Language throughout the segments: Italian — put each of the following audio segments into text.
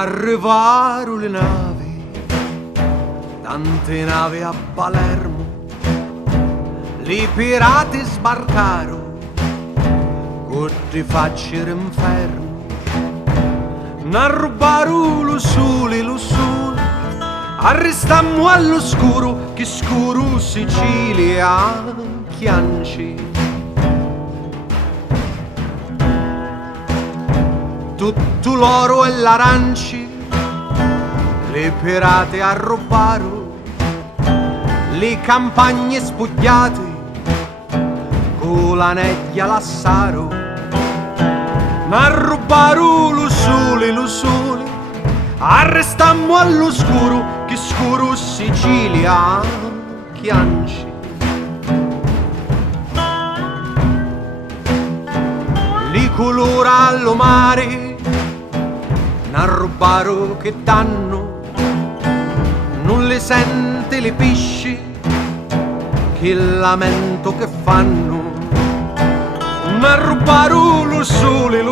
Arrivarono le navi, tante navi a Palermo, i pirati sbarcarono, tutti facciano inferno, n'arrubarono lo sole, arrestammo all'oscuro, che scuro Sicilia chianci. Tutto l'oro e l'aranci, le pirate arrubarono, le campagne spugliate, con la nebbia lassaro, n'arrubarono lo sole, arrestammo all'oscuro, che scuro Sicilia chianci. Li colora allo mare, n'arrubaro che danno, non le sente le pesci, che lamento che fanno. N'arrubaro lo sole,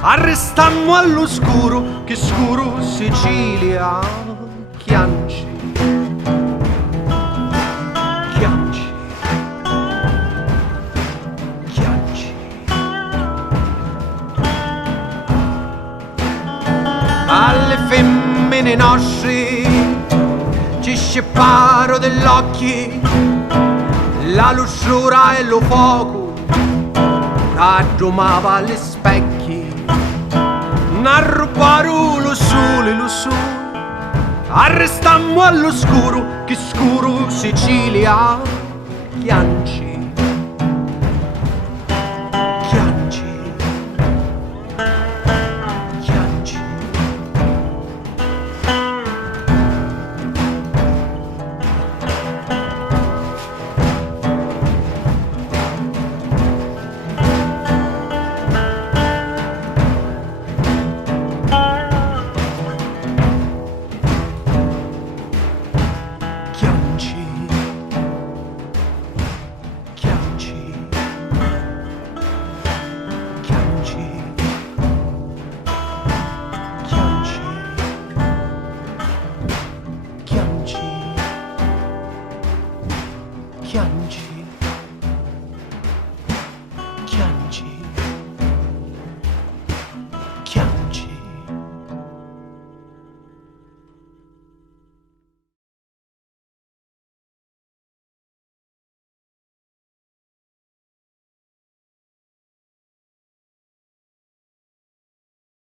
arrestammo all'oscuro, che scuro Sicilia chianci. Chianci. Chianci. Alle femmine nostre ci scepparo dell'occhi la lussuria e lo fuoco che domava agli specchi. N'arrubaro lo sole, arrestammo all'oscuro, che scuro Sicilia chianci.